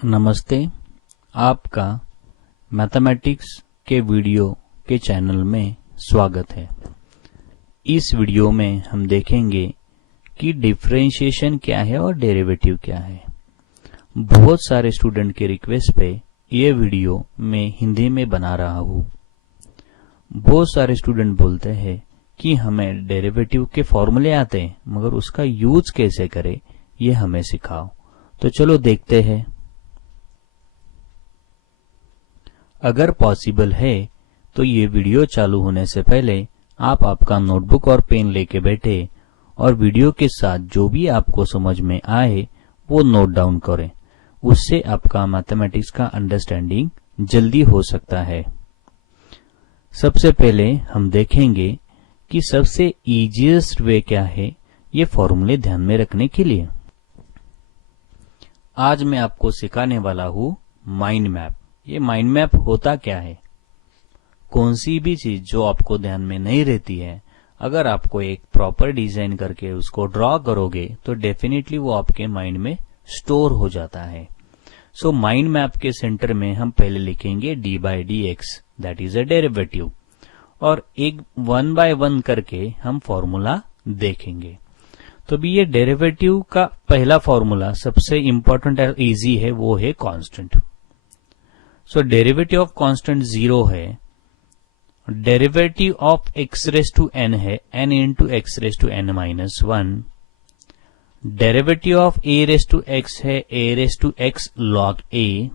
नमस्ते। आपका मैथमेटिक्स के वीडियो के चैनल में स्वागत है। इस वीडियो में हम देखेंगे कि डिफरेंशिएशन क्या है और डेरिवेटिव क्या है। बहुत सारे स्टूडेंट के रिक्वेस्ट पे ये वीडियो मैं हिंदी में बना रहा हूँ। बहुत सारे स्टूडेंट बोलते हैं कि हमें डेरिवेटिव के फॉर्मूले आते हैं मगर उसका यूज कैसे करें ये हमें सिखाओ। तो चलो देखते हैं। अगर पॉसिबल है तो ये वीडियो चालू होने से पहले आप आपका नोटबुक और पेन लेके बैठे और वीडियो के साथ जो भी आपको समझ में आए वो नोट डाउन करें। उससे आपका मैथमेटिक्स का अंडरस्टैंडिंग जल्दी हो सकता है। सबसे पहले हम देखेंगे कि सबसे इजीएस्ट वे क्या है ये फॉर्मूले ध्यान में रखने के लिए। आज मैं आपको सिखाने वाला हूँ माइंड मैप। ये माइंड मैप होता क्या है? कौन सी भी चीज जो आपको ध्यान में नहीं रहती है, अगर आपको एक प्रॉपर डिजाइन करके उसको ड्रॉ करोगे तो डेफिनेटली वो आपके माइंड में स्टोर हो जाता है। सो माइंड मैप के सेंटर में हम पहले लिखेंगे D by D x, that is a derivative, और एक वन बाय वन करके हम फॉर्मूला देखेंगे। तो भी ये डेरिवेटिव का पहला फॉर्मूला सबसे इंपॉर्टेंट और इजी है, वो है constant. So derivative of constant 0 है। Derivative of x raise to n है n into x raise to n minus 1। Derivative of a raise to x है a raise to x log a।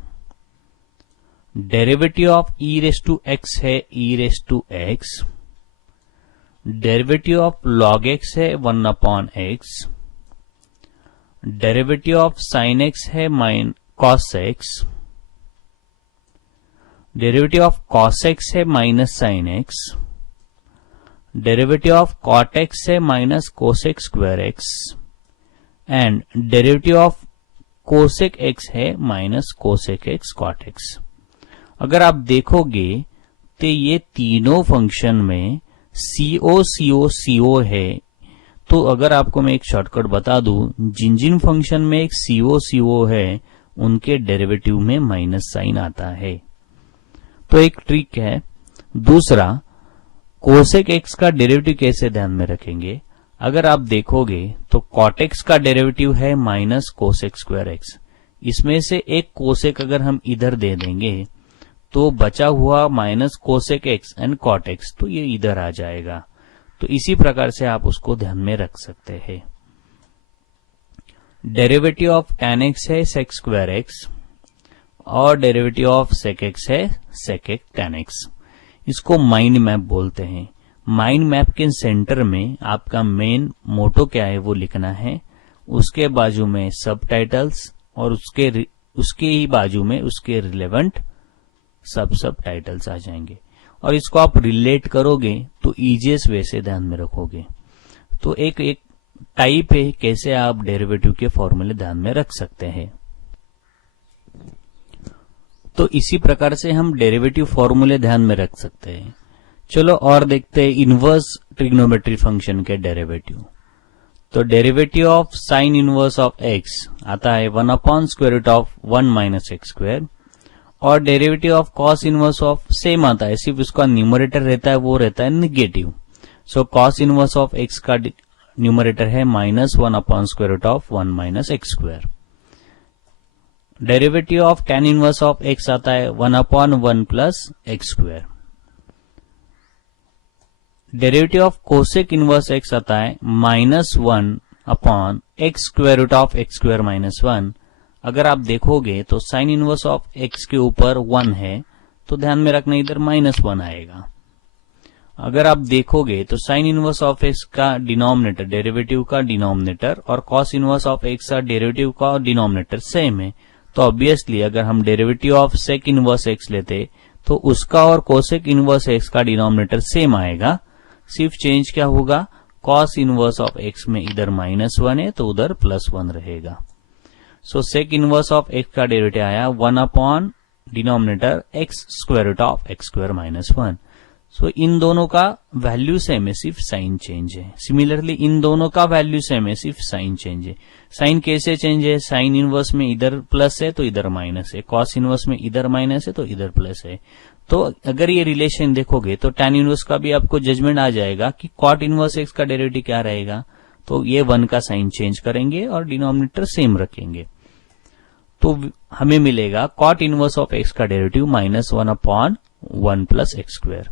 Derivative of e race to x है e race to x. Derivative of log x है 1 upon x। Derivative of sine x है cos x। Derivative of cos x है minus sine x। Derivative of cot x है minus cosec square x। And derivative of cosec x है minus cosec x cot x। अगर आप देखोगे तो ये तीनों फंक्शन में CO CO CO है। तो अगर आपको मैं एक शॉर्टकट बता दूं, जिन जिन फंक्शन में एक CO CO है उनके डेरिवेटिव में माइनस साइन आता है। तो एक ट्रिक है। दूसरा, कोसेक एक्स का डेरिवेटिव कैसे ध्यान में रखेंगे? अगर आप देखोगे तो कॉट एक्स का डेरिवेटिव है माइनस कोसेक स्क्वायर एक्स। इसमें से एक कोसेक अगर हम इधर दे देंगे तो बचा हुआ minus cosec x and cot x, तो ये इधर आ जाएगा। तो इसी प्रकार से आप उसको ध्यान में रख सकते हैं। डेरिवेटिव ऑफ टैन एक्स है सेक स्क्वायर एक्स और डेरिवेटिव ऑफ सेक एक्स है सेक टैन एक्स। इसको माइंड मैप बोलते हैं। माइंड मैप के सेंटर में आपका मेन मोटो क्या है वो लिखना है। उसके बाजू में सब टाइटल्स और उसके ही बाजू में उसके रिलेवेंट सब टाइटल्स आ जाएंगे। और इसको आप रिलेट करोगे तो इजीएस्ट वे से ध्यान में रखोगे। तो एक टाइप है कैसे आप डेरिवेटिव के फॉर्मूले ध्यान में रख सकते हैं। तो इसी प्रकार से हम डेरिवेटिव फॉर्मूले ध्यान में रख सकते हैं। चलो और देखते हैं इनवर्स ट्रिग्नोमेट्री फंक्शन के डेरिवेटिव। तो derivative of sine inverse of x आता है 1 upon square root of 1 minus x square, और derivative of cos inverse of same आता है, सिर्फ उसका न्यूमरेटर रहता है वो रहता है negative. So cos inverse of x का न्यूमरेटर है minus 1 upon square root of 1 minus x square. Derivative of tan inverse of x आता है 1 upon 1 plus x square. Derivative of cosec inverse x आता है minus 1 upon x square root of x square minus 1। अगर आप देखोगे तो sine inverse of x के ऊपर 1 है तो ध्यान में रखना इधर माइनस 1 आएगा। अगर आप देखोगे तो साइन इनवर्स ऑफ x का डिनोमिनेटर, डेरिवेटिव का डिनोमिनेटर, और कॉस इनवर्स ऑफ x का डेरिवेटिव का डिनोमिनेटर सेम है। तो ऑब्वियसली अगर हम derivative of sec inverse x लेते तो उसका और कोसेक इनवर्स एक्स का डिनोमिनेटर सेम आएगा। सिर्फ चेंज क्या होगा, कॉस इनवर्स ऑफ एक्स में इधर माइनस 1 है तो उधर प्लस 1 रहेगा। So sec inverse of x का डेरिवेटिव आया 1 upon denominator x square root of x square minus 1। So इन दोनों का वैल्यू सेम है, सिर्फ साइन चेंज है। सिमिलरली इन दोनों का वैल्यू सेम है, सिर्फ साइन चेंज है। साइन कैसे चेंज है? साइन इनवर्स में इधर प्लस है तो इधर माइनस है, कॉस इनवर्स में इधर माइनस है तो इधर प्लस है। तो अगर ये रिलेशन देखोगे तो tan इनवर्स का भी आपको जजमेंट आ जाएगा कि cot इनवर्स x का डेरिवेटिव क्या रहेगा। तो ये 1 का साइन चेंज करेंगे और डिनोमिनेटर सेम रखेंगे, तो हमें मिलेगा cot इनवर्स ऑफ x का डेरिवेटिव -1/1 + x²।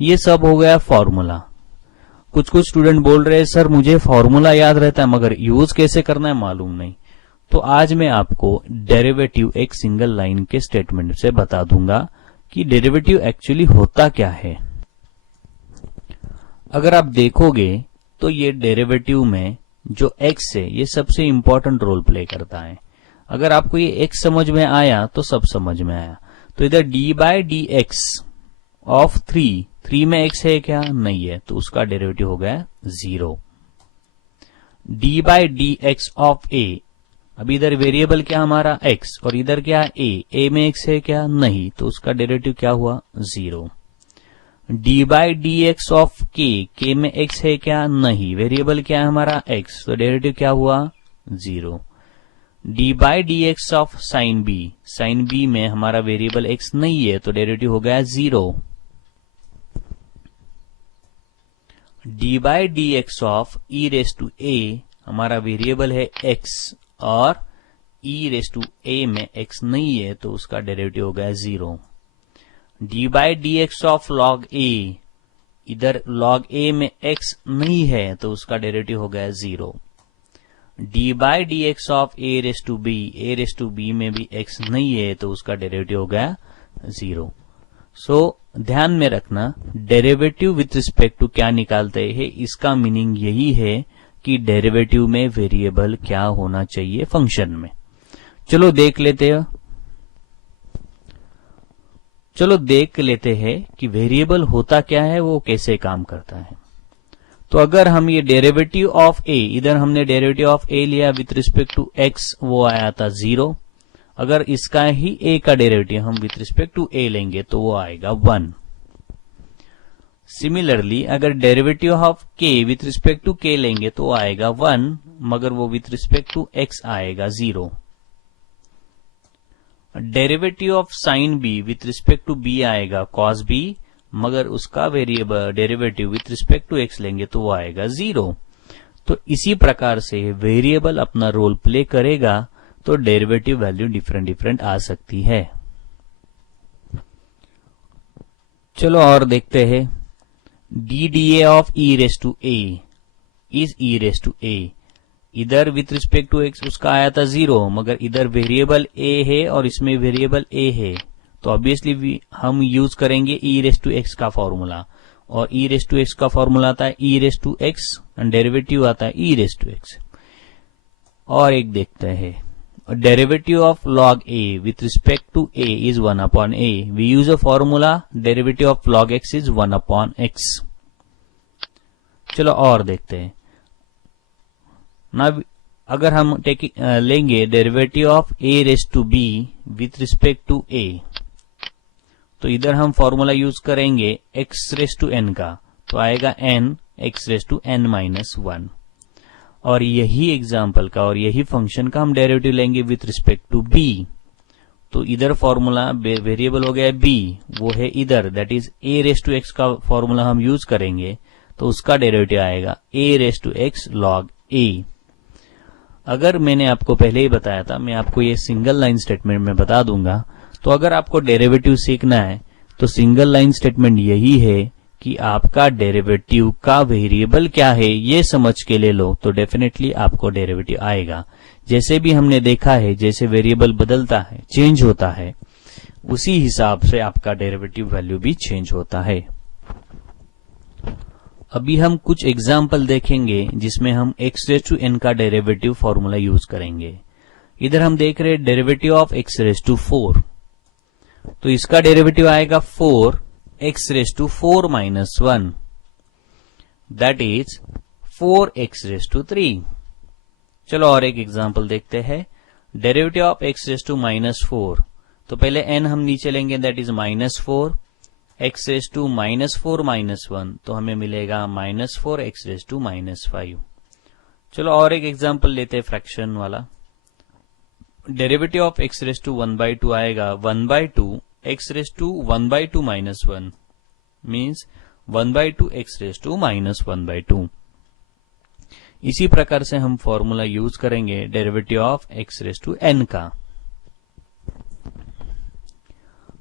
ये सब हो गया फॉर्मूला। कुछ स्टूडेंट बोल रहे हैं सर मुझे फॉर्मूला याद रहता है मगर यूज कैसे करना है मालूम नहीं। तो आज मैं आपको डेरिवेटिव एक सिंगल लाइन के स्टेटमेंट से बता दूंगा कि डेरिवेटिव एक्चुअली होता क्या है। अगर आप देखोगे तो ये डेरिवेटिव में जो x है ये सबसे इंपॉर्टेंट रोल प्ले करता है। अगर आपको ये x समझ में आया तो सब समझ में आया। तो इधर d/dx ऑफ 3 में x है क्या? नहीं है, तो उसका डेरिवेटिव हो गया 0। d/dx ऑफ a, अभी इधर वेरिएबल क्या हमारा x और इधर क्या a में x है क्या? नहीं, तो उसका डेरिवेटिव क्या हुआ? 0। d/dx ऑफ k में x है क्या? नहीं, वेरिएबल क्या है हमारा x, तो डेरिवेटिव क्या हुआ? 0। d/dx ऑफ साइन b में हमारा वेरिएबल x नहीं है तो डेरिवेटिव हो गया 0। d/dx ऑफ e⁻a, हमारा वेरिएबल है x और e⁻a में x नहीं है तो उसका डेरिवेटिव हो गया 0। d/dx ऑफ log a, इधर log a में x नहीं है तो उसका डेरिवेटिव हो गया 0। d/dx ऑफ a⁻b में भी x नहीं है तो उसका डेरिवेटिव हो गया 0। सो ध्यान में रखना, डेरिवेटिव विथ रिस्पेक्ट टू क्या निकालते हैं, इसका मीनिंग यही है कि डेरिवेटिव में वेरिएबल क्या होना चाहिए फंक्शन में। चलो देख लेते हैं कि वेरिएबल होता क्या है, वो कैसे काम करता है। तो अगर हम ये डेरिवेटिव ऑफ a, इधर हमने डेरिवेटिव ऑफ a लिया विथ रिस्पेक्ट टू x, वो आया था 0। अगर इसका ही a का डेरिवेटिव हम विथ रिस्पेक्ट टू a लेंगे तो वो आएगा 1। सिमिलरली अगर derivative of k with respect to k लेंगे तो आएगा 1, मगर वो विथ रिस्पेक्ट टू x आएगा 0। Derivative of sine b with respect to b आएगा cos b, मगर उसका variable derivative with respect to x लेंगे तो वो आएगा 0। तो इसी प्रकार से वेरिएबल अपना रोल प्ले करेगा तो डेरिवेटिव वैल्यू डिफरेंट आ सकती है। चलो और देखते हैं। ddA of e⁻a is e⁻a, इधर विथ रिस्पेक्ट टू x उसका आया था 0, मगर इधर वेरिएबल a है और इसमें वेरिएबल a है, तो ऑब्वियसली हम यूज करेंगे e⁻x का फॉर्मूला, और e⁻x का फॉर्मूला आता है e⁻x एंड डेरिवेटिव आता है e⁻x। और एक देखते हैं, derivative of log a with respect to a is 1/a. We use a formula, derivative of log x is 1/x. चलो और देखते हैं ना। अगर हम लेंगे derivative of a⁻b with respect to a, तो इधर हम फॉर्मूला यूज करेंगे x⁻n का, तो आएगा n x⁻n-1। और यही एग्जाम्पल का और यही फंक्शन का हम डेरिवेटिव लेंगे विथ रिस्पेक्ट टू b, तो इधर फॉर्मूला वेरिएबल हो गया b, वो है इधर, दैट इज a⁻x का फॉर्मूला हम यूज करेंगे तो उसका डेरिवेटिव आएगा a⁻x log a। अगर मैंने आपको पहले ही बताया था, मैं आपको ये सिंगल लाइन स्टेटमेंट में बता दूंगा। तो अगर आपको डेरिवेटिव सीखना है तो सिंगल लाइन स्टेटमेंट यही है कि आपका डेरिवेटिव का वेरिएबल क्या है ये समझ के ले लो, तो डेफिनेटली आपको डेरिवेटिव आएगा। जैसे भी हमने देखा है, जैसे वेरिएबल बदलता है, चेंज होता है, उसी हिसाब से आपका डेरिवेटिव वैल्यू भी चेंज होता है। अभी हम कुछ एग्जाम्पल देखेंगे जिसमें हम x⁻n का डेरिवेटिव फॉर्मूला यूज करेंगे। इधर हम देख रहे हैं डेरिवेटिव ऑफ x⁻4, तो इसका डेरिवेटिव आएगा 4x⁻4-1, दैट इज 4x⁻3। चलो और एक एग्जांपल देखते हैं। डेरिवेटिव ऑफ x⁻⁻4, तो पहले n हम नीचे लेंगे, that is -4, x raise to -4 -1 तो हमें मिलेगा -4 x रेज टू -5। चलो और एक एग्जांपल लेते हैं फ्रैक्शन वाला। Derivative of x raise to 1/2 आएगा 1/2 x raise to 1/2 -1 means 1/2 x raise to -1/2। इसी प्रकार से हम फॉर्मूला यूज करेंगे derivative of x raise to n का।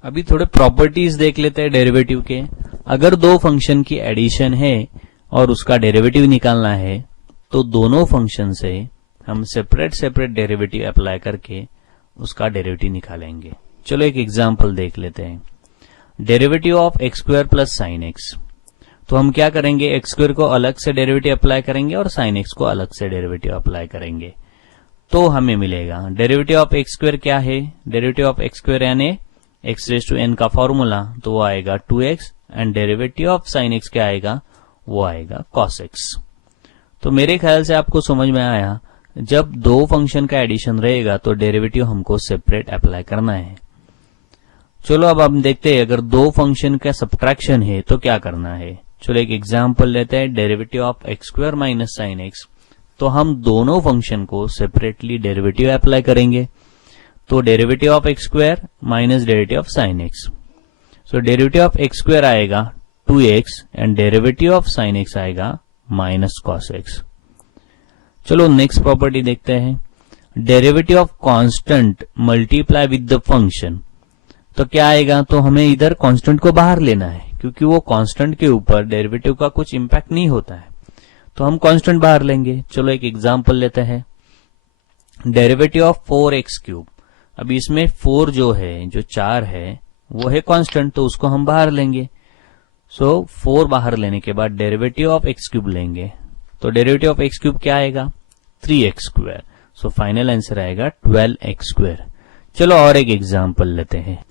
अभी थोड़े प्रॉपर्टीज देख लेते हैं डेरिवेटिव के। अगर दो फंक्शन की एडिशन है और उसका डेरिवेटिव निकालना है तो दोनों फंक्शन से हम सेपरेट डेरिवेटिव अप्लाई करके उसका डेरिवेटिव निकालेंगे। चलो एक एग्जांपल देख लेते हैं। Derivative of x square plus sign x, तो हम क्या करेंगे, x स्क्वायर को अलग से डेरिवेटिव अप्लाई करेंगे और साइन x को अलग से डेरिवेटिव अप्लाई करेंगे। तो हमें मिलेगा डेरिवेटिव ऑफ x स्क्वायर क्या है, डेरिवेटिव ऑफ x स्क्वायर यानी x रेज टू n का फॉर्मूला, तो वो आएगा 2x and derivative of sine x क्या आएगा, वो आएगा cos x। तो मेरे ख्याल से आपको समझ में आया, जब दो फंक्शन का एडिशन रहेगा तो डेरिवेटिव हमको सेपरेट अप्लाई करना है। चलो अब हम देखते हैं अगर दो फंक्शन का सब्ट्रैक्शन है तो क्या करना है। चलो एक एग्जांपल लेते हैं, derivative of x square minus sine x। तो हम दोनों फंक्शन को सेपरेटली डेरिवेटिव अप्लाई करेंगे। तो derivative of x square minus derivative of sine x, so derivative of x square आएगा 2x and derivative of sine x आएगा minus cos x। चलो next property देखते हैं, derivative of constant multiply with the function. तो क्या आएगा, तो हमें इधर कांस्टेंट को बाहर लेना है क्योंकि वो कांस्टेंट के ऊपर डेरिवेटिव का कुछ इंपैक्ट नहीं होता है, तो हम कांस्टेंट बाहर लेंगे। चलो एक एग्जांपल लेते हैं, डेरिवेटिव ऑफ 4x क्यूब। अभी इसमें 4 जो है, जो 4 है, वो है कांस्टेंट, तो उसको हम बाहर लेंगे। सो 4 बाहर लेने के बाद डेरिवेटिव ऑफ x क्यूब लेंगे, तो डेरिवेटिव ऑफ x क्यूब क्या आएगा, 3x square. So final answer आएगा 12x स्क्वायर। चलो और एक एग्जांपल लेते हैं,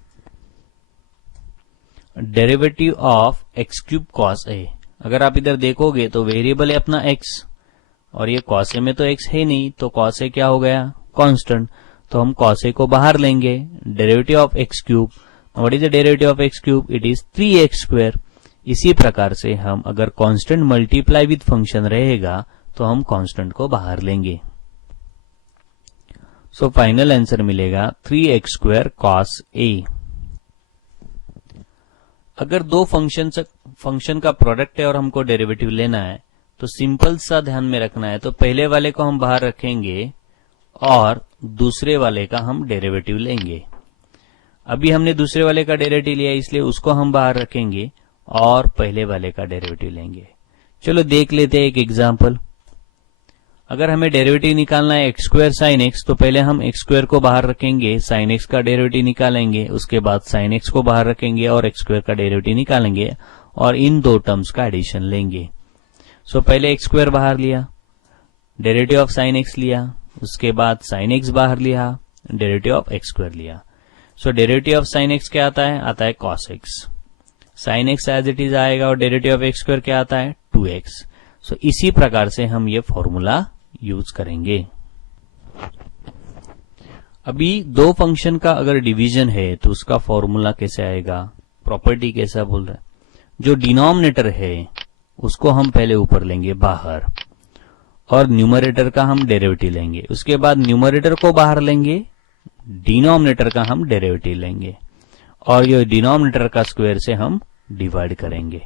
derivative of x cube cos a। अगर आप इधर देखोगे तो वेरिएबल है अपना x और ये कॉस a में तो x है नहीं, तो कॉस a क्या हो गया, कांस्टेंट। तो हम कॉस a को बाहर लेंगे, derivative of x cube, what is the derivative of x cube, it is 3x square. इसी प्रकार से हम अगर कांस्टेंट मल्टीप्लाई विद फंक्शन रहेगा तो हम कांस्टेंट को बाहर लेंगे। सो फाइनल आंसर मिलेगा 3x स्क्वायर कॉस a। अगर दो फंक्शन का प्रोडक्ट है और हमको डेरिवेटिव लेना है तो सिंपल सा ध्यान में रखना है, तो पहले वाले को हम बाहर रखेंगे और दूसरे वाले का हम डेरिवेटिव लेंगे। अभी हमने दूसरे वाले का डेरिवेटिव लिया इसलिए उसको हम बाहर रखेंगे और पहले वाले का डेरिवेटिव लेंगे। चलो देख लेते हैं एक एग्जांपल। अगर हमें डेरिवेटिव निकालना है x स्क्वायर साइन x, तो पहले हम x स्क्वायर को बाहर रखेंगे, साइन x का डेरिवेटिव निकालेंगे, उसके बाद साइन x को बाहर रखेंगे और x स्क्वायर का डेरिवेटिव निकालेंगे और इन दो टर्म्स का एडिशन लेंगे। सो पहले x स्क्वायर बाहर लिया, डेरिवेटिव ऑफ साइन x लिया, उसके बाद साइन x बाहर लिया, डेरिवेटिव ऑफ x स्क्वायर लिया। So derivative of sine x क्या आता है cos x। Sine x as it is आएगा और डेरिवेटिव ऑफ x स्क्वायर क्या आता है, 2x। सो इसी प्रकार से हम ये फॉर्मूला यूज करेंगे। अभी दो फंक्शन का अगर डिवीजन है तो उसका फॉर्मूला कैसे आएगा, प्रॉपर्टी कैसा बोल रहा है, जो डिनोमिनेटर है उसको हम पहले ऊपर लेंगे बाहर और न्यूमरेटर का हम डेरिवेटिव लेंगे, उसके बाद न्यूमरेटर को बाहर लेंगे, डिनोमिनेटर का हम डेरिवेटिव लेंगे और ये डिनोमिनेटर का स्क्वायर से हम डिवाइड करेंगे।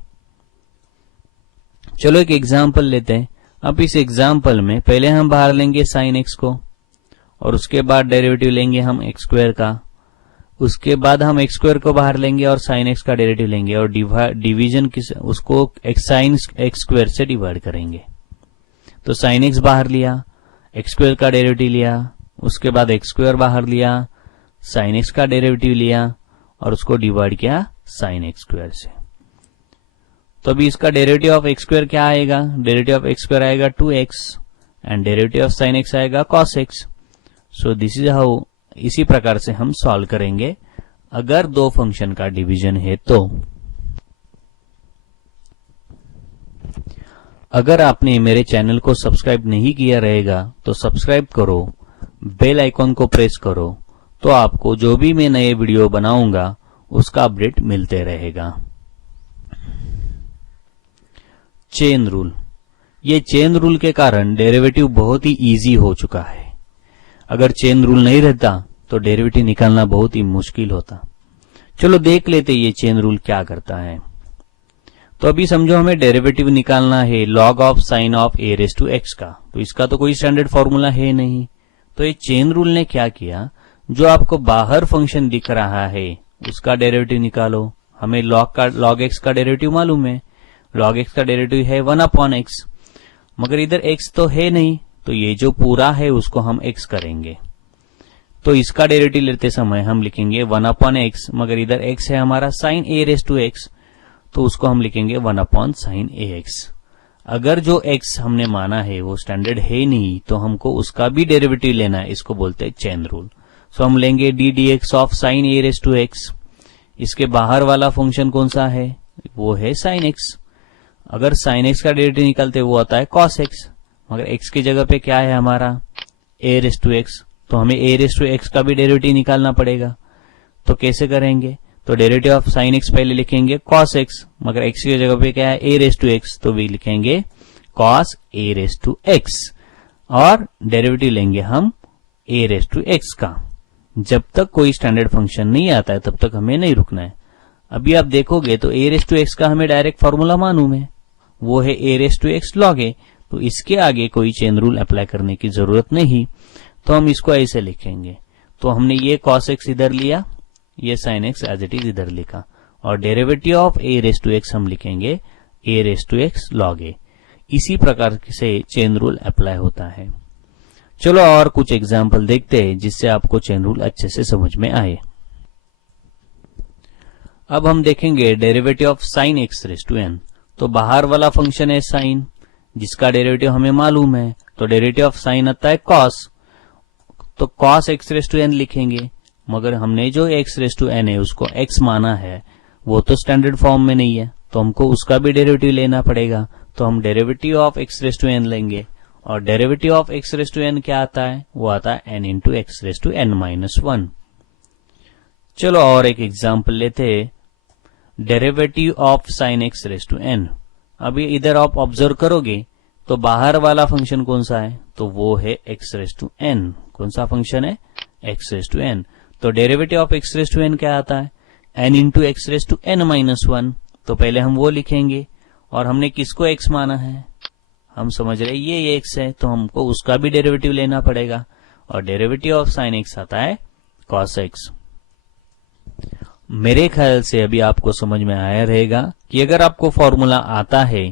चलो एक एग्जांपल लेते हैं। अब इस एग्जांपल में पहले हम बाहर लेंगे साइन x को और उसके बाद डेरिवेटिव लेंगे हम x स्क्वायर का, उसके बाद हम x स्क्वायर को बाहर लेंगे और साइन x का डेरिवेटिव लेंगे और डिवीजन उसको साइन x स्क्वायर से डिवाइड करेंगे। तो साइन x बाहर लिया, x स्क्वायर का डेरिवेटिव लिया, उसके बाद x स्क्वायर बाहर लिया, साइन x का डेरिवेटिव लिया और उसको डिवाइड किया साइन x स्क्वायर से। तो अभी इसका डेरिवेटिव ऑफ x स्क्वायर क्या आएगा, डेरिवेटिव ऑफ x स्क्वायर आएगा 2x and derivative of sine x आएगा cos x। So this is how, इसी प्रकार से हम सॉल्व करेंगे अगर दो फंक्शन का डिवीजन है तो। अगर आपने मेरे चैनल को सब्सक्राइब नहीं किया रहेगा तो सब्सक्राइब करो, बेल आइकॉन को प्रेस करो, तो आपको जो भी मैं नए वीडियो बनाऊंगा उसका अपडेट मिलते रहेगा। Chain rule. ये चेन रूल के कारण डेरिवेटिव बहुत ही इजी हो चुका है। अगर चेन रूल नहीं रहता तो डेरिवेटिव निकालना बहुत ही मुश्किल होता। चलो देख लेते ये चेन रूल क्या करता है। तो अभी समझो हमें डेरिवेटिव निकालना है log of sine of a raise to x का। तो इसका तो कोई स्टैंडर्ड फॉर्मूला है नहीं। तो ये चेन रूल ने क्या किया, जो आपको बाहर फंक्शन दिख रहा है उसका डेरिवेटिव निकालो। हमें log x का डेरिवेटिव मालूम है, log x का डेरिवेटिव है 1/x, मगर इधर x तो है नहीं, तो ये जो पूरा है उसको हम x करेंगे। तो इसका डेरिवेटिव लेते समय हम लिखेंगे 1/x, मगर इधर x है हमारा sin a raise to x, तो उसको हम लिखेंगे 1/sin ax। अगर जो x हमने माना है वो स्टैंडर्ड है नहीं तो हमको उसका भी डेरिवेटिव लेना है, इसको बोलते हैं चेन रूल। सो हम लेंगे d dx of sin a raise to x। इसके बाहर वाला फंक्शन कौन सा है, वो है sin x। अगर sin x का डेरिवेटिव निकालते वो आता है cos x, मगर x की जगह पे क्या है हमारा a रेस टू x, तो हमें a रेस टू x का भी डेरिवेटिव निकालना पड़ेगा। तो कैसे करेंगे, तो डेरिवेटिव ऑफ sin x पहले लिखेंगे cos x, मगर x की जगह पे क्या है a रेस टू x, तो भी लिखेंगे cos a raise to x, और डेरिवेटिव लेंगे हम a रेस टू x का। जब तक कोई स्टैंडर्ड फंक्शन नहीं आता है तब तक हमें नहीं रुकना है। अभी आप देखोगे तो a रेस टू x का हमें डायरेक्ट फॉर्मूला मालूम है, वो है a raise to x log a। तो इसके आगे कोई चेन रूल अप्लाई करने की जरूरत नहीं, तो हम इसको ऐसे लिखेंगे। तो हमने ये cos x इधर लिया, ये sin x as it is इधर लिखा, और derivative of a raise to x हम लिखेंगे a raise to x log a। इसी प्रकार से चेन रूल अप्लाई होता है। चलो और कुछ एग्जाम्पल देखते हैं जिससे आपको चेन रूल अच्छे से समझ में आए। अब हम देखेंगे derivative of sin x raise to n। तो बाहर वाला फंक्शन है sin, जिसका डेरिवेटिव हमें मालूम है, तो डेरिवेटिव ऑफ sin आता है cos, तो cos x raise to n लिखेंगे। मगर हमने जो x रेस टू n है उसको x माना है, वो तो स्टैंडर्ड फॉर्म में नहीं है, तो हमको उसका भी डेरिवेटिव लेना पड़ेगा। तो हम derivative of x raise to n लेंगे, और derivative of x raise to n क्या आता है, वो आता है n into x raise to n minus 1। चलो और एक एग्जाम्पल लेते हैं, derivative of sin x raise to n। अभी इधर आप ऑब्जर्व करोगे तो बाहर वाला फंक्शन कौन सा है, तो वो है x रेस टू n। कौन सा फंक्शन है, x रेस टू n। तो derivative of x raise to n क्या आता है, n into x raise to n minus 1। तो पहले हम वो लिखेंगे, और हमने किसको x माना है, हम समझ रहे ये x है, तो हमको उसका भी डेरिवेटिव लेना पड़ेगा, और डेरिवेटिव ऑफ sin x आता है cos x। मेरे ख्याल से अभी आपको समझ में आया रहेगा कि अगर आपको फॉर्मूला आता है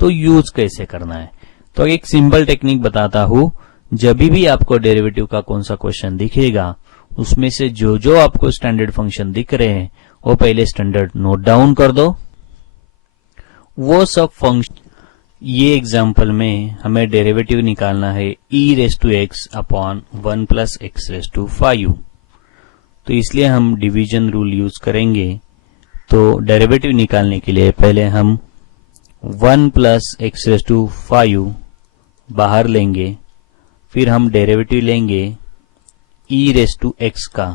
तो यूज कैसे करना है। तो एक सिंपल टेक्निक बताता हूं, जब भी आपको डेरिवेटिव का कौन सा क्वेश्चन दिखेगा उसमें से जो जो आपको स्टैंडर्ड फंक्शन दिख रहे हैं वो पहले स्टैंडर्ड नोट डाउन कर दो। वो सब फंक्शन, ये एग्जाम्पल में हमें डेरिवेटिव निकालना है e race to x upon 1 plus x raise to 5। तो इसलिए हम डिवीजन रूल यूज करेंगे। तो डेरिवेटिव निकालने के लिए पहले हम 1 प्लस एक्स रेस टू 5 बाहर लेंगे, फिर हम डेरिवेटिव लेंगे e रेस टू एक्स का,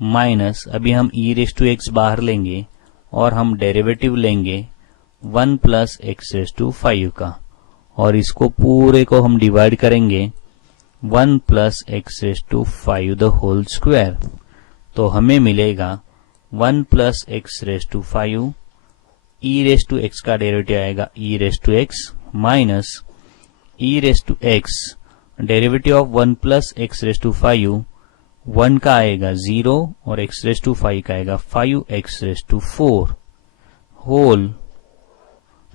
माइनस अभी हम e रेस टू एक्स बाहर लेंगे, और हम डेरिवेटिव लेंगे 1 प्लस एक्स रेस टू 5 का, और इसको पूरे को हम डिवाइड करेंगे 1 plus x raise to 5 the whole square. तो हमें मिलेगा 1 plus x raise to 5, e race to x का डेरिवेटिव आएगा e race to x minus e race to x, derivative of 1 plus x raise to 5, 1 का आएगा 0 और x raise to 5 का आएगा 5 x raise to 4 whole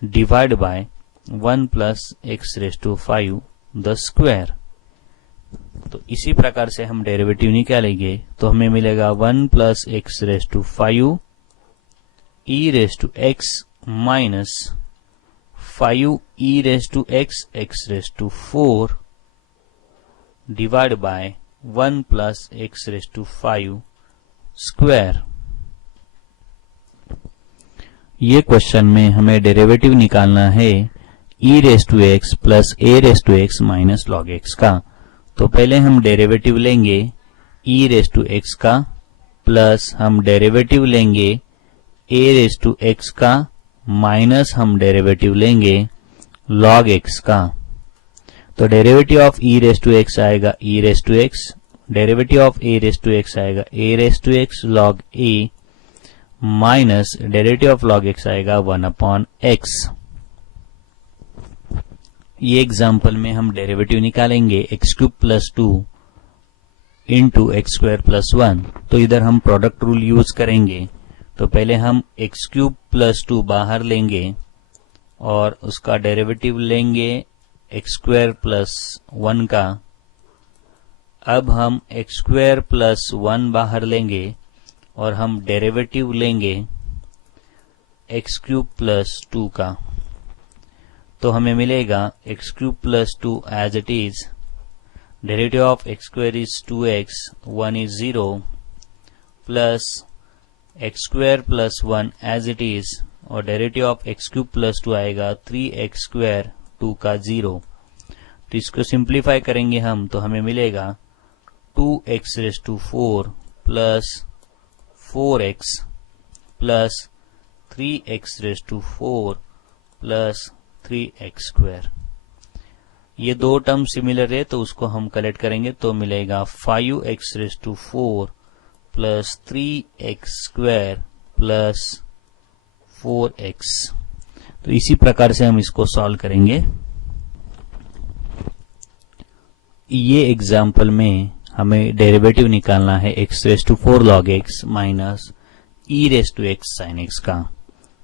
divide by 1 plus x raise to 5 the square. तो इसी प्रकार से हम डेरिवेटिव निकालेंगे, तो हमें मिलेगा 1 plus x raise to 5 e race to x minus 5 e race to x x raise to 4 divide by 1 plus x raise to 5 square. ये क्वेश्चन में हमें डेरिवेटिव निकालना है e race to x plus a raise to x minus log x का। तो पहले हम derivative लेंगे e रेस टू एक्स का, प्लस हम डेरिवेटिव लेंगे a रेस टू एक्स का माइनस हम डेरिवेटिव लेंगे log x का, तो derivative of e raise to x आएगा e raise to x, derivative of a raise to x आएगा a raise to x log a, minus derivative of log x आएगा 1/x। ये example में हम derivative निकालेंगे x³ plus 2 into x² plus 1। तो इधर हम प्रोडक्ट रूल यूज करेंगे। तो पहले हम x³ प्लस 2 बाहर लेंगे और उसका डेरिवेटिव लेंगे x² प्लस 1 का। अब हम x² प्लस 1 बाहर लेंगे और हम डेरिवेटिव लेंगे x³ प्लस 2 का। तो हमें मिलेगा x³ plus 2 as it is, derivative of x² is 2x, 1 is 0, plus x² plus 1 as it is, और डेरिवेटिव ऑफ x³ प्लस 2 आएगा 3x², 2 का 0। तो इसको सिंप्लीफाई करेंगे हम, तो हमें मिलेगा 2x⁴ plus 4x plus 3x⁴ plus 3x²। ये दो टर्म सिमिलर है तो उसको हम कलेक्ट करेंगे, तो मिलेगा 5x⁴ plus 3x² plus 4x। तो इसी प्रकार से हम इसको सॉल्व करेंगे। ये एग्जाम्पल में हमें डेरिवेटिव निकालना है x⁴ log x minus e⁻x sin x का।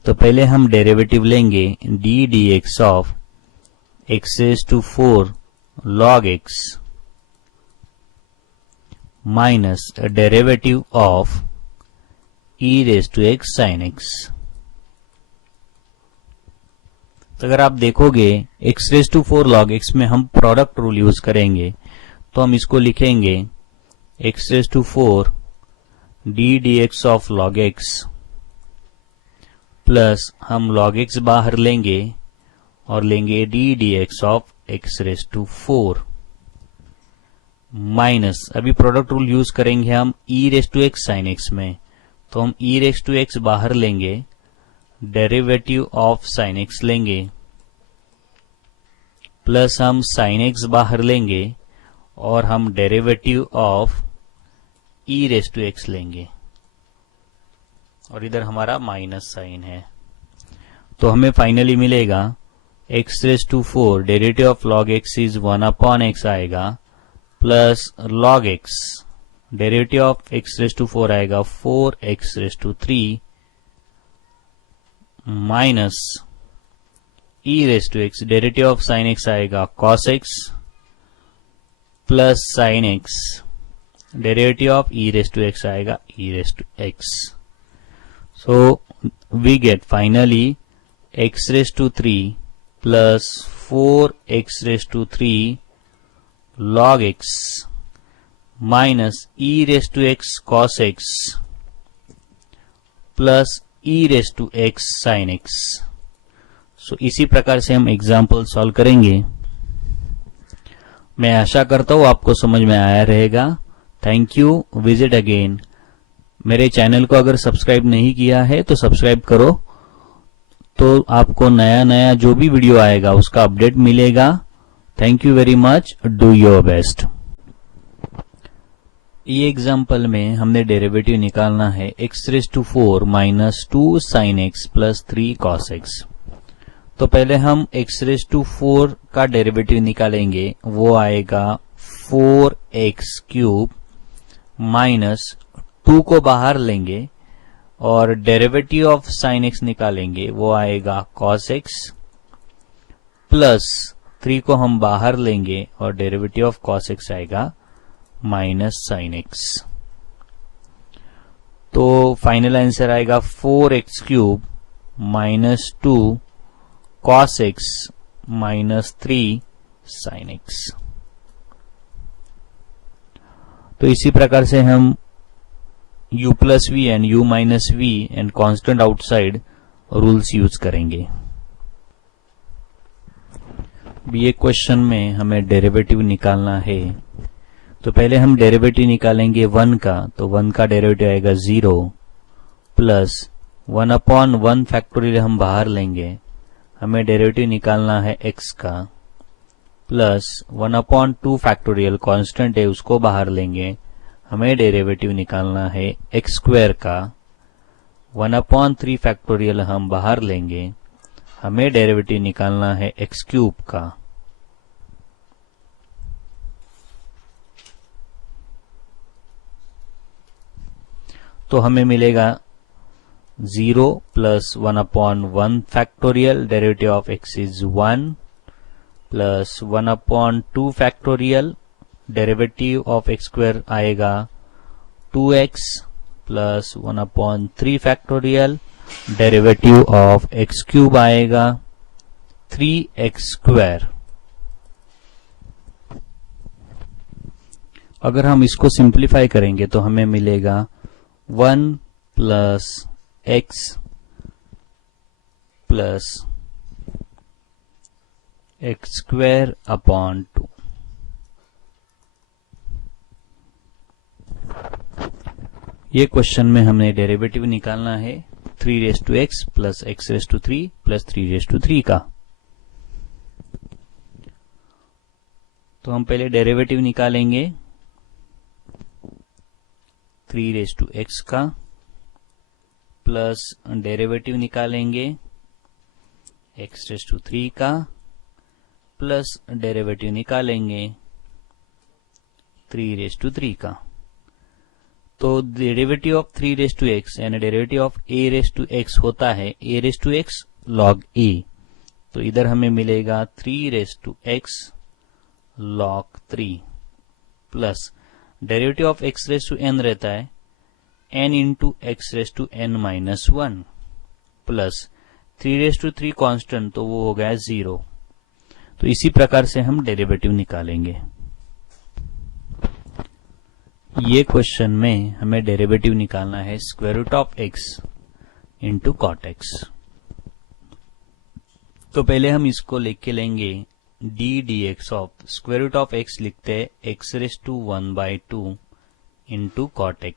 तो पहले हम डेरिवेटिव लेंगे d dx of x⁴ log x minus derivative of e⁻x sin x। तो अगर आप देखोगे x⁴ log x में हम प्रोडक्ट रूल यूज करेंगे, तो हम इसको लिखेंगे x⁴ d dx of log x plus हम log x बाहर लेंगे और लेंगे d dx of x⁴ minus, अभी प्रोडक्ट रूल यूज करेंगे हम e⁻x sin x में, तो हम e⁻x बाहर लेंगे, डेरिवेटिव ऑफ sin x लेंगे, प्लस हम sin x बाहर लेंगे और हम डेरिवेटिव ऑफ e⁻x लेंगे, और इधर हमारा माइनस साइन है। तो हमें फाइनली मिलेगा x⁴ derivative of log x is 1/x आएगा, plus log x derivative of x⁴ आएगा 4x⁵ minus e⁻x derivative of sin x आएगा cos x plus sin x derivative of e⁻x आएगा e⁻x। So we get finally x⁵ plus 4x⁵ log x minus e⁻x cos x plus e⁻x sin x। So इसी प्रकार से हम example solve करेंगे। मैं आशा करता हूँ आपको समझ में आया रहेगा। Thank you. Visit again. मेरे चैनल को अगर सब्सक्राइब नहीं किया है तो सब्सक्राइब करो, तो आपको नया नया जो भी वीडियो आएगा उसका अपडेट मिलेगा। Thank you very much. Do your best. ये एग्जाम्पल में हमने डेरिवेटिव निकालना है x⁴ minus 2 sin x plus 3 cos x। तो पहले हम x⁴ का डेरिवेटिव निकालेंगे, वो आएगा 4x³ माइनस 2 को बाहर लेंगे और डेरिवेटिव ऑफ sin x निकालेंगे, वो आएगा cos x प्लस 3 को हम बाहर लेंगे और डेरिवेटिव ऑफ cos x आएगा माइनस sin x। तो फाइनल आंसर आएगा 4x³ minus 2 cos x minus 3 sin x। तो इसी प्रकार से हम u plus v and u minus v and constant outside rules use करेंगे। ये क्वेश्चन में हमें डेरिवेटिव निकालना है, तो पहले हम डेरिवेटिव निकालेंगे 1 का, तो 1 का डेरिवेटिव आएगा 0 प्लस 1/1 फैक्टोरियल हम बाहर लेंगे, हमें डेरिवेटिव निकालना है x का, प्लस 1/2 फैक्टोरियल कांस्टेंट है उसको बाहर लेंगे, हमें डेरिवेटिव निकालना है x स्क्वायर का, 1/3 फैक्टोरियल हम बाहर लेंगे, हमें डेरिवेटिव निकालना है x क्यूब का। तो हमें मिलेगा 0 plus 1/1 factorial, derivative of x is 1, plus 1/2 factorial, derivative of x square आएगा 2x, plus 1/3 factorial, derivative of x cube आएगा 3x स्क्वायर। अगर हम इसको सिंप्लीफाई करेंगे तो हमें मिलेगा 1 plus x plus x square upon 2। ये क्वेश्चन में हमने डेरिवेटिव निकालना है 3x प्लस x3 प्लस 3 का। तो हम पहले डेरिवेटिव निकालेंगे 3x का, प्लस डेरिवेटिव निकालेंगे x3 का, प्लस डेरिवेटिव निकालेंगे 3 का। तो डेरिवेटिव ऑफ 3x यानी डेरिवेटिव ऑफ a होता है a log a। तो इधर हमें मिलेगा 3x log 3, plus derivative of xn रहता है n into xn-1, plus 3 constant, तो वो हो गया 0। तो इसी प्रकार से हम डेरिवेटिव निकालेंगे। ये क्वेश्चन में हमें डेरिवेटिव निकालना है square root of x into cot x। तो पहले हम इसको लिख के लेंगे dx of square root of x, लिखते हैं x⁻² इंटू कॉट x।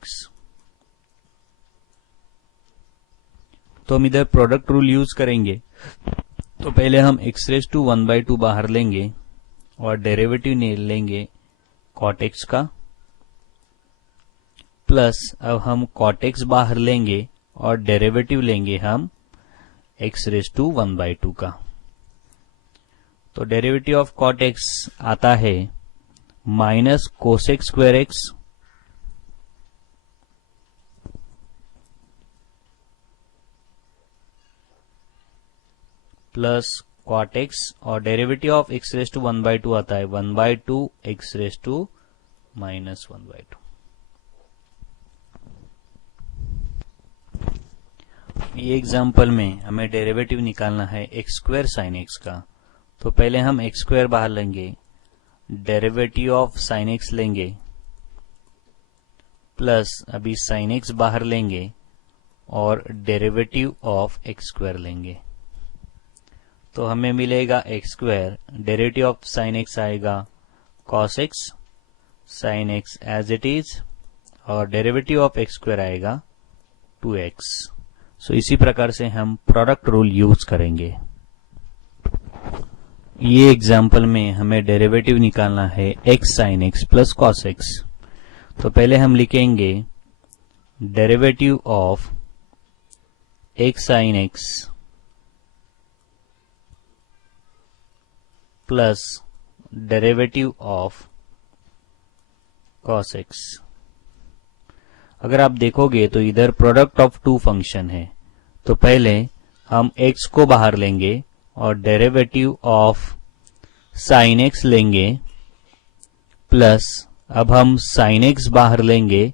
तो हम इधर प्रोडक्ट रूल यूज करेंगे। तो पहले हम x⁻² बाहर लेंगे और डेरिवेटिव लेंगे कॉट x का, प्लस अब हम कॉट x बाहर लेंगे और डेरिवेटिव लेंगे हम x⁻² का। तो डेरिवेटिव ऑफ कॉट x आता है minus cosec square x plus cot x, और डेरिवेटिव ऑफ x⁻² आता है 1/2 x⁻²। ये एग्जाम्पल में हमें डेरिवेटिव निकालना है x² sin x का। तो पहले हम x² बाहर लेंगे, डेरिवेटिव ऑफ sin x लेंगे, प्लस अभी sin x बाहर लेंगे और डेरिवेटिव ऑफ x² लेंगे। तो हमें मिलेगा x², derivative of sin x आएगा cos x, sin x as it is, और डेरिवेटिव ऑफ x² आएगा 2x। सो इसी प्रकार से हम प्रोडक्ट रूल यूज करेंगे। ये एग्जाम्पल में हमें डेरिवेटिव निकालना है x sin x plus cos x। तो पहले हम लिखेंगे derivative of x sin x plus derivative of cos x। अगर आप देखोगे तो इधर प्रोडक्ट ऑफ टू फंक्शन है। तो पहले हम x को बाहर लेंगे और डेरिवेटिव ऑफ sin x लेंगे, प्लस अब हम sin x बाहर लेंगे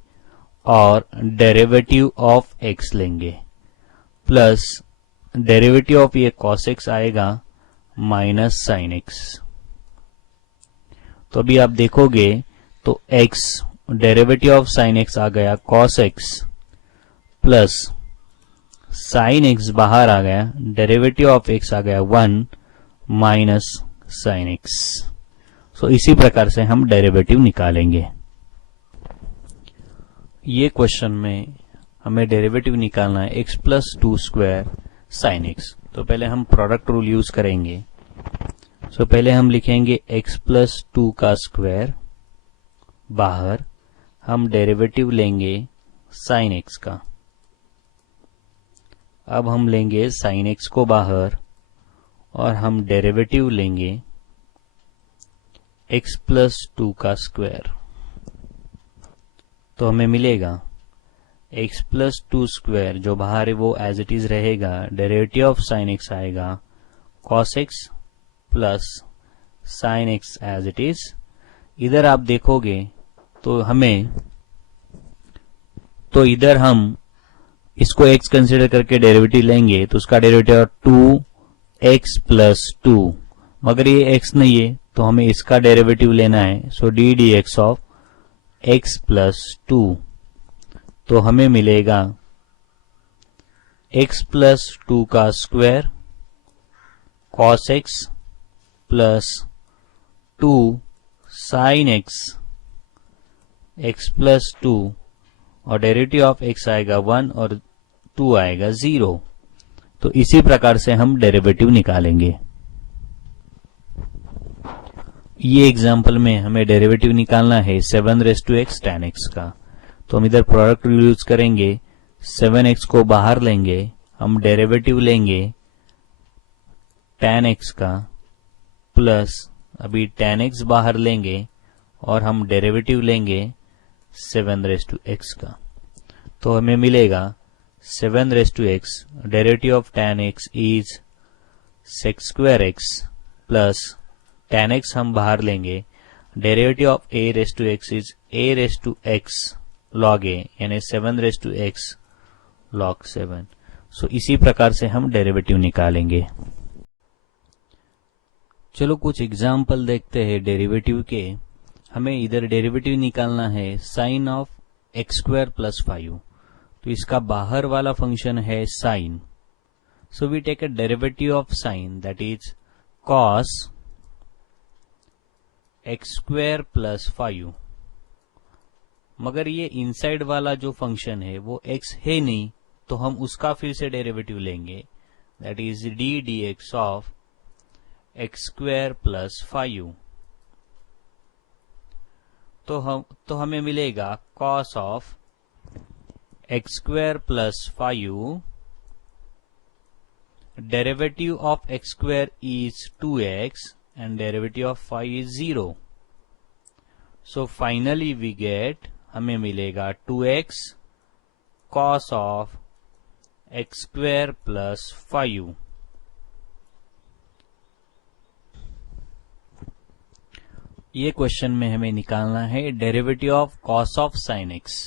और डेरिवेटिव ऑफ x लेंगे, प्लस डेरिवेटिव ऑफ ये cos x आएगा माइनस sin x। तो अभी आप देखोगे तो x, derivative of sin x आ गया cos x, plus sin x बाहर आ गया, डेरिवेटिव ऑफ x आ गया 1 माइनस sin x। सो इसी प्रकार से हम डेरिवेटिव निकालेंगे। ये क्वेश्चन में हमें डेरिवेटिव निकालना है x plus 2 square sine x. तो पहले हम प्रोडक्ट रूल यूज करेंगे। सो पहले हम लिखेंगे x प्लस 2 का स्क्वायर, बाहर हम डेरिवेटिव लेंगे साइन एक्स का। अब हम लेंगे साइन एक्स को बाहर और हम डेरिवेटिव लेंगे x प्लस 2 का स्क्वायर। तो हमें मिलेगा x प्लस 2 स्क्वायर, जो बाहर है वो एज इट इज रहेगा, डेरिवेटिव ऑफ साइन एक्स आएगा cos x plus sine x as it is. इधर आप देखोगे तो इधर हम इसको x कंसिडर करके डेरिवेटिव लेंगे, तो उसका डेरिवेटिव 2x प्लस 2, मगर ये x नहीं है तो हमें इसका डेरिवेटिव लेना है। So d d x of x plus 2। तो हमें मिलेगा x प्लस 2 का square cos x plus 2 sine x, x plus 2 और डेरिवेटिव ऑफ x आएगा 1 और 2 आएगा 0। तो इसी प्रकार से हम डेरिवेटिव निकालेंगे। ये एग्जांपल में हमें डेरिवेटिव निकालना है 7x tan x का। तो हम इधर प्रोडक्ट रूल यूज करेंगे, 7x को बाहर लेंगे, हम डेरिवेटिव लेंगे tan x का, प्लस अभी tan x बाहर लेंगे और हम डेरिवेटिव लेंगे 7x का। तो हमें मिलेगा 7x, derivative of tan x is sec square x plus tan x हम बाहर लेंगे, derivative of a is a log a, यानी 7x log 7। सो इसी प्रकार से हम डेरिवेटिव निकालेंगे। चलो कुछ एग्जाम्पल देखते हैं डेरिवेटिव के। हमें इधर डेरिवेटिव निकालना है sine of x square plus 5। तो इसका बाहर वाला फंक्शन है sine. So we take a derivative of sine, that is cos x square plus 5। मगर ये इनसाइड वाला जो फंक्शन है वो x है नहीं, तो हम उसका फिर से डेरिवेटिव लेंगे, that is D d x of x square plus 5। तो हमें मिलेगा cos of x square plus 5, derivative of x square is 2x and derivative of 5 is 0. So finally we get, हमें मिलेगा 2x cos of x square plus 5। ये question में हमें निकालना है derivative of cos of sin x।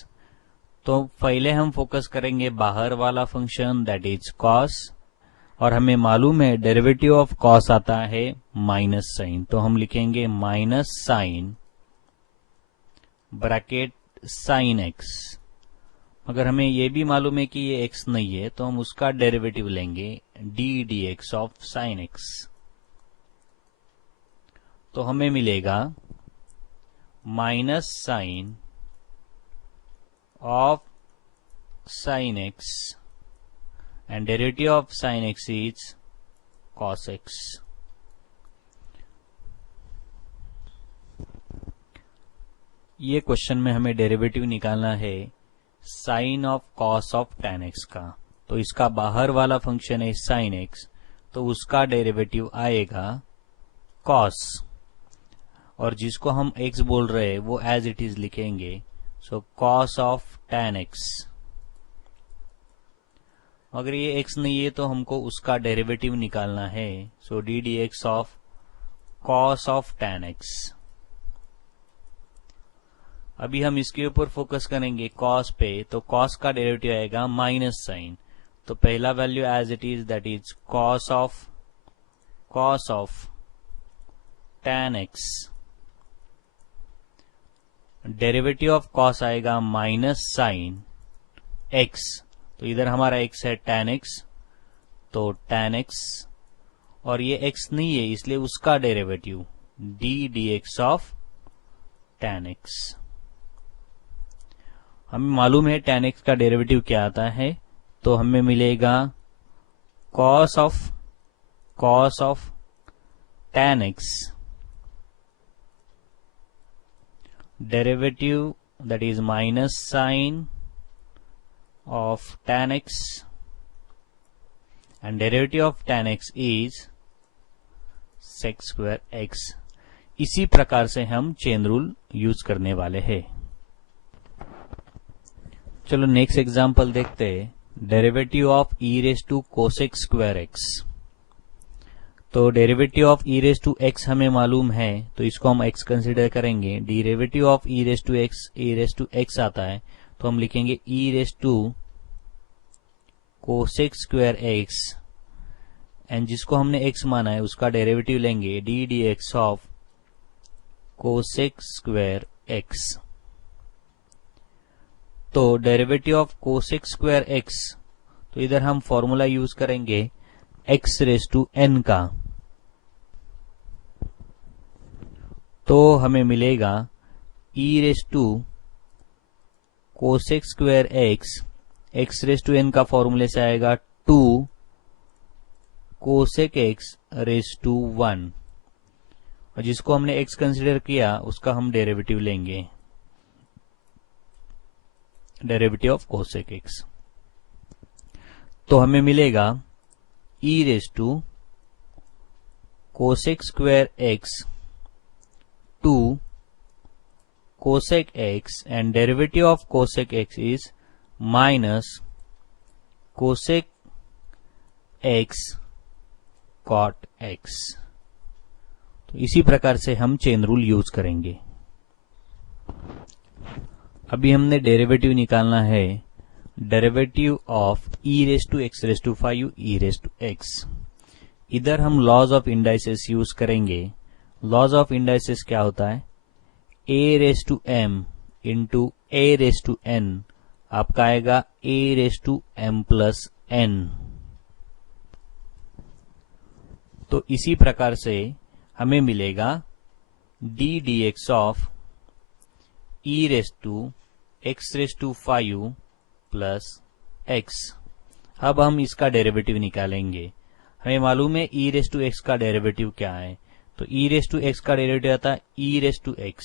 तो पहले हम फोकस करेंगे बाहर वाला फंक्शन, दैट इज cos, और हमें मालूम है डेरिवेटिव ऑफ cos आता है माइनस साइन। तो हम लिखेंगे minus sine bracket sine x. अगर हमें यह भी मालूम है कि ये x नहीं है, तो हम उसका डेरिवेटिव लेंगे d d x of sine x. तो हमें मिलेगा minus sine of sine x and derivative of sin x is cos x। ये क्वेश्चन में हमें डेरिवेटिव निकालना है sine of cos of tan x का। तो इसका बाहर वाला फंक्शन है sin x, तो उसका डेरिवेटिव आएगा cos, और जिसको हम x बोल रहे हैं वो एज इट इज लिखेंगे। सो cos ऑफ tan x। अगर ये x नहीं है तो हमको उसका डेरिवेटिव निकालना है। So d d x of cos of tan x। अभी हम इसके ऊपर फोकस करेंगे cos पे, तो cos का डेरिवेटिव आएगा माइनस साइन। तो पहला value as it is, that is cos of tan x। Derivative of cos आएगा माइनस साइन x। तो इधर हमारा x है tan x, तो tan x, और ये x नहीं है इसलिए उसका derivative D d x of tan x। हमें मालूम है tan x का डेरिवेटिव क्या आता है, तो हमें मिलेगा cos of tan x derivative that is minus sin of tan x and derivative of tan x is sec square x। इसी प्रकार से हम चेन रूल यूज करने वाले हैं। चलो नेक्स्ट एग्जांपल देखते हैं, derivative of e raise to cosec square x. तो derivative of e raise to x हमें मालूम है, तो इसको हम x कंसिडर करेंगे। Derivative of e raise to x आता है, तो हम लिखेंगे e raise to cosec square x, and जिसको हमने x माना है उसका डेरिवेटिव लेंगे d d x of cosec square x. तो derivative of cosec square x, तो इधर हम फॉर्मूला यूज करेंगे x रेज टू n का, तो हमें मिलेगा e raise to cosec square x, x raise to n का फॉर्मूले से आएगा 2 कोसेक एक्स रेज टू 1, और जिसको हमने x कंसिडर किया उसका हम डेरिवेटिव लेंगे, डेरिवेटिव ऑफ कोसेक एक्स। तो हमें मिलेगा e raise to cosec square x 2 cosec x, and derivative of cosec x is minus cosec x cot x. तो इसी प्रकार से हम चेन रूल यूज करेंगे। अभी हमने डेरिवेटिव निकालना है, derivative of e raise to x raise to 5 e raise to x। इधर हम लॉज ऑफ इंडाइसेस यूज करेंगे। लॉज ऑफ इंडाइसेस क्या होता है, a raise to m into a raise to n, आपका आएगा a raise to m plus n। तो इसी प्रकार से हमें मिलेगा d dx of e raise to x raise to 5 plus x। अब हम इसका डेरिवेटिव निकालेंगे। हमें मालूम है e रेज टू x का डेरिवेटिव क्या है, तो e रेज टू x का डेरिवेटिव आता है e रेज टू x,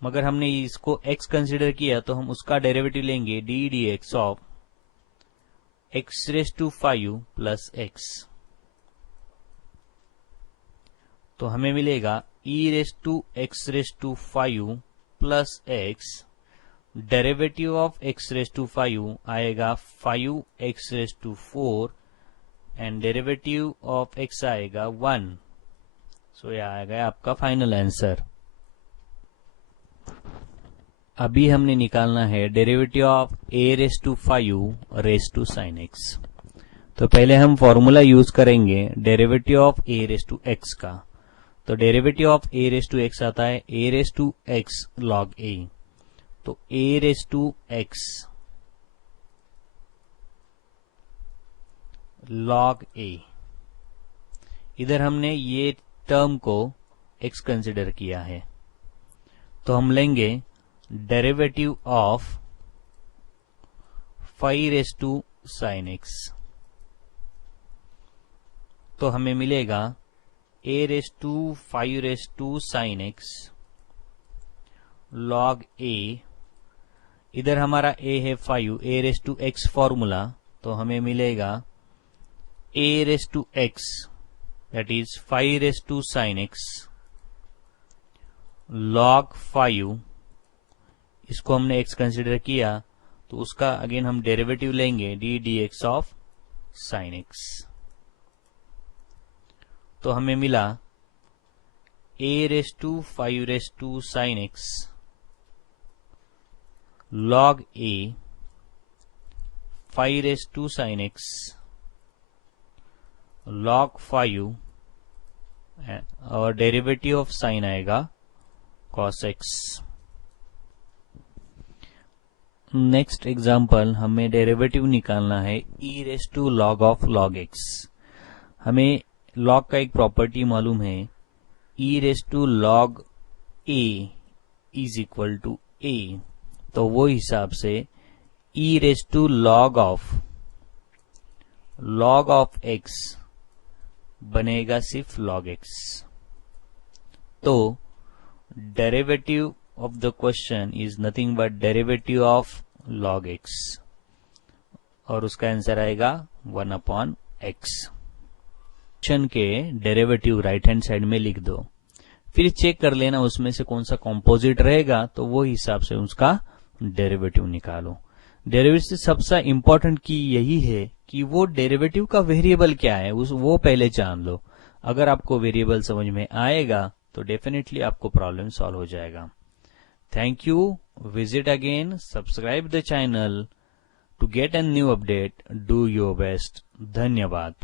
मगर हमने इसको x कंसिडर किया तो हम उसका डेरिवेटिव लेंगे d dx of x raise to 5 plus x। तो हमें मिलेगा e raise to x raise to 5 plus x, derivative of x raise to 5 आएगा 5x raise to 4, and derivative of x आएगा 1। सो यह आएगा आपका फाइनल आंसर। अभी हमने निकालना है derivative of a raise to 5 raise to sin x। तो पहले हम फॉर्मूला यूज करेंगे derivative of a raise to x का। तो derivative of a raise to x आता है a raise to x log a। तो a raise to x log a, इधर हमने ये टर्म को x कंसिडर किया है, तो हम लेंगे derivative of 5 raise to sin x। तो हमें मिलेगा a raise to 5 raise to sin x log a, इधर हमारा a है 5, a raise to x formula, तो हमें मिलेगा a raise to x that is 5 raise to sin x log 5, इसको हमने x कंसिडर किया तो उसका अगेन हम डेरिवेटिव लेंगे d dx of sin x। तो हमें मिला a raise to 5 raise to sin x log a 5 raise to sin x log 5, और डेरिवेटिव ऑफ sin आएगा cos x। नेक्स्ट एग्जाम्पल, हमें डेरिवेटिव निकालना है e raise to log of log x। हमें log का एक प्रॉपर्टी मालूम है, e raise to log a is equal to a, तो वो हिसाब से e raise to log of x बनेगा सिर्फ log x। तो derivative of the question is nothing but derivative of log x, और उसका आंसर आएगा 1/x। क्वेश्चन के डेरिवेटिव राइट हैंड साइड में लिख दो, फिर चेक कर लेना उसमें से कौन सा कॉम्पोजिट रहेगा, तो वो हिसाब से उसका डेरिवेटिव निकालो। डेरिवेटिव से सबसे इंपॉर्टेंट की यही है कि वो डेरिवेटिव का वेरिएबल क्या है वो पहले जान लो। अगर आपको वेरिएबल समझ में आएगा तो डेफिनेटली आपको प्रॉब्लम सॉल्व हो जाएगा। Thank you, visit again, subscribe the channel to get a new update. Do your best. धन्यवाद।